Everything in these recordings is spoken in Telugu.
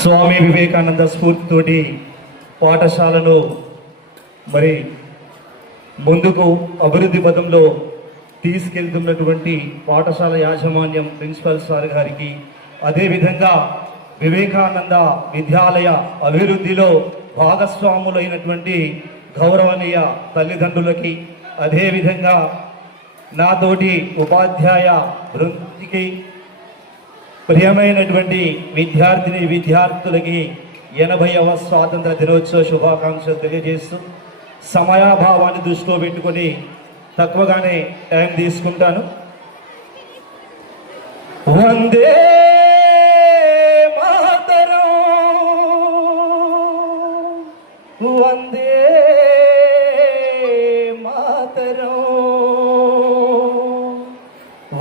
స్వామి వివేకానంద స్ఫూర్తితోటి పాఠశాలను మరి ముందుకు అభివృద్ధి పదంలో తీసుకెళ్తున్నటువంటి పాఠశాల యాజమాన్యం ప్రిన్సిపల్ సార్ గారికి, అదేవిధంగా వివేకానంద విద్యాలయ అభివృద్ధిలో భాగస్వాములైనటువంటి గౌరవనీయ తల్లిదండ్రులకి, అదేవిధంగా నాతోటి ఉపాధ్యాయ బృందికి, ప్రియమైనటువంటి విద్యార్థులకి 80వ స్వాతంత్ర దినోత్సవ శుభాకాంక్షలు తెలియజేస్తూ, సమయాభావాన్ని దృష్టిలో పెట్టుకొని తక్కువగానే టైం తీసుకుంటాను. వందే మాతరం, వందే మాతరం,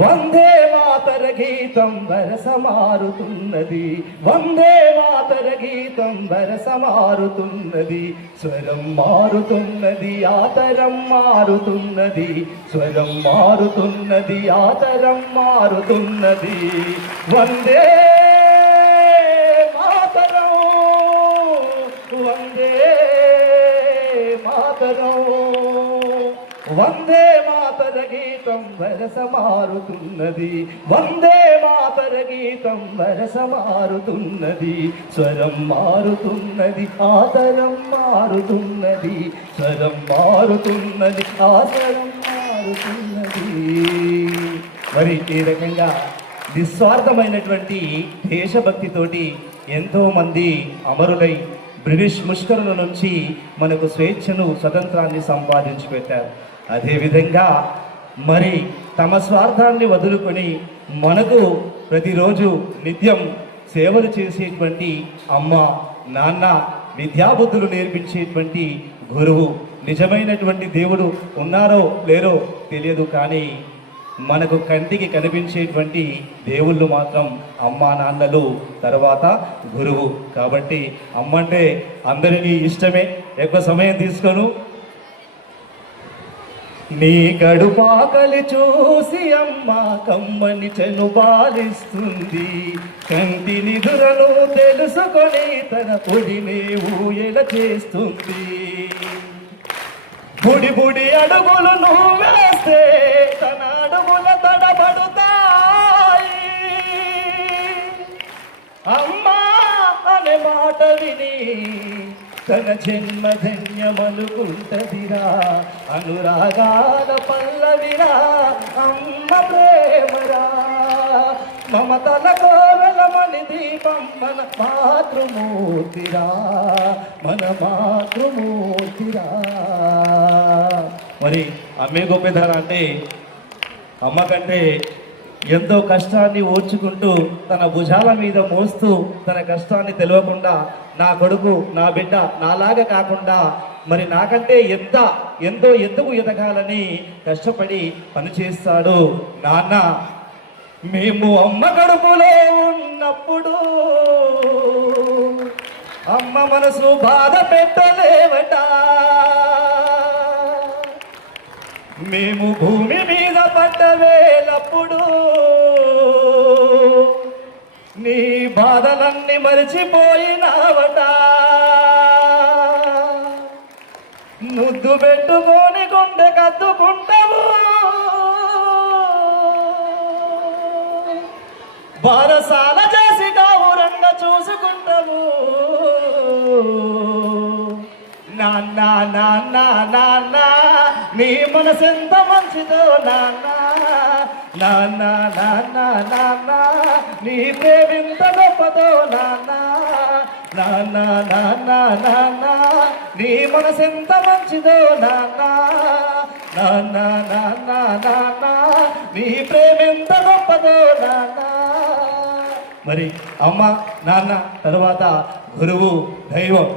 వందే మాతర గీతం వరసమారుతున్నది, వందే మాతర గీతం వరసమారుతున్నది, స్వరం మారుతున్నది ఆతరం మారుతున్నది, స్వరం మారుతున్నది ఆతరం మారుతున్నది. వందే మాతరం, వందే మాతరం, వందే మాతర గీతం వరసమారుతున్నది, వందే మాతర గీతం వరసమారుతున్నది, స్వరం మారుతున్నది ఆతరం మారుతున్నది, స్వరం మారుతున్నది ఆతరం మారుతున్నది. మరి ఈ రకంగా నిస్వార్థమైనటువంటి దేశభక్తితోటి ఎంతోమంది అమరులై బ్రిటిష్ ముష్కరుల నుంచి మనకు స్వేచ్ఛను, స్వతంత్రాన్ని సంపాదించి పెట్టారు. అదేవిధంగా మరి తమ స్వార్థాన్ని వదులుకొని మనకు ప్రతిరోజు నిత్యం సేవలు చేసేటువంటి అమ్మ, నాన్న, విద్యాబుద్ధులు నేర్పించేటువంటి గురువు, నిజమైనటువంటి దేవుడు ఉన్నారో లేరో తెలియదు, కానీ మనకు కంటికి కనిపించేటువంటి దేవుళ్ళు మాత్రం అమ్మా నాన్నలు, తర్వాత గురువు. కాబట్టి అమ్మ అంటే అందరికీ ఇష్టమే. ఎక్కువ సమయం తీసుకోను. నీ కడుపాకలి చూసి అమ్మ కమ్మని చెను పాలిస్తుంది, కంటి నిదురను తెలుసుకొని తన పొడిని ఊయల చేస్తుంది. బుడి బుడి అడుగులు నువ్వు వేస్తే తన అడుగుల తడబడుతాయి, అమ్మా అనే మాట విని తన జన్మ ధన్యమనుకుంటదిరా, అనురాగాల పల్లవిరా అమ్మ ప్రేమరా, మమతల కోవెలమని దీపం మన మాతృమూర్తిరా, మన మాతృమూర్తిరా. మరి అమ్మే గొప్పదన అంటే అమ్మ కంటే ఎంతో కష్టాన్ని ఓర్చుకుంటూ తన భుజాల మీద మోస్తూ తన కష్టాన్ని తెలియకుండా నా కొడుకు, నా బిడ్డ నాలాగా కాకుండా మరి నాకంటే ఎంతో ఎత్తుకు ఎదగాలని కష్టపడి పనిచేస్తాడు నాన్న. మేము అమ్మ కడుపులో ఉన్నప్పుడు అమ్మ మనసు బాధ పెట్టలేవట, మేము భూమి మీద పడ్డవేలప్పుడు నీ బాధలన్నీ మరిచిపోయినావట, ముద్దు పెట్టుకొని గుండె కద్దుకుంటావు, బారసాల చేసి గౌరంగా చూసుకుంటాము. నాన్న నాన్న నాన్న నీ మనసెంత మంచిదో నాన్న, నాన్న నాన్న నాన్న నీ ప్రేమింత గొప్పదో నాన్న, నాన్న నాన్న నాన్న నీ మనసెంత మంచిదో నాన్న, నాన్న నాన్న నాన్న నీ ప్రేమింత గొప్పదో నాన్న. మరి అమ్మ, నాన్న తర్వాత గురువు, దైవం.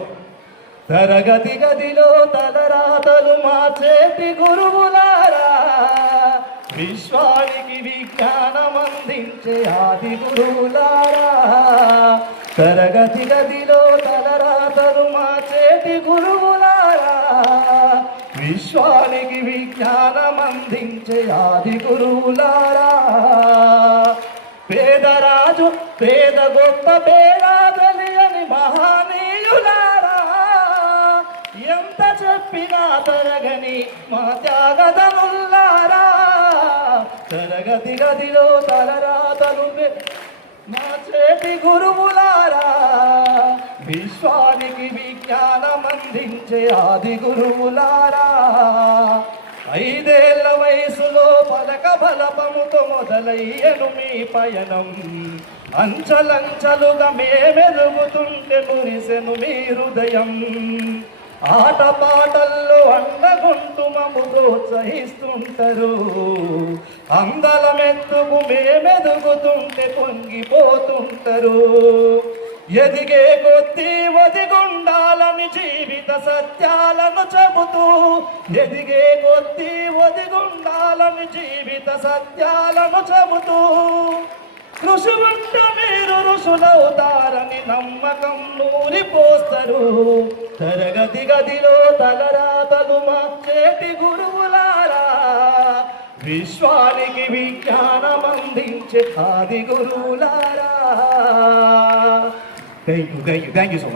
తరగతి గదిలో తలరాతలు మార్చేటి గురువులారా, విశ్వానికి విజ్ఞానం అందించే ఆది గురువులారా, తరగతి గదిలో తలరాతలు మార్చేటి గురువులారా, విశ్వానికి విజ్ఞానం అందించే ఆది గురువులారా. పేదరాజు పేద గొప్ప పేద తెలియని తరగని మా త్యాగదనుల్లారా, తరగతి గదిలో తలరాతలు మా చేతి గురువులారా, విశ్వానికి విజ్ఞానం అందించే ఆది గురువులారా. 5 ఏళ్ల వయసులో పలక బలపముతో మొదలయ్యను మీ పయనం, అంచలంచలుగా మేమెదుగుతుంటే మురిసెను మీ హృదయం. ఆటపాటల్లో అండగుంటూ మమ్ము ప్రోత్సహిస్తుంటారు, అందలమెత్తుకు మేమెదుగుతుంటే పొంగిపోతుంటారు. ఎదిగే కొద్దీ ఒదిగుండాలని జీవిత సత్యాలను చెబుతూ, ఎదిగే కొద్దీ ఒదిగుండాలని జీవిత సత్యాలను చెబుతూ, కృషి ఉంట మీరు ఋషులవుతారని నమ్మకం నూరిపోస్తారు. తరగతి గదిలో తలరాతలు మార్చేటి గురువులారా, విశ్వానికి విజ్ఞానం అందించే ఆది గురువులారా. Thank you so much.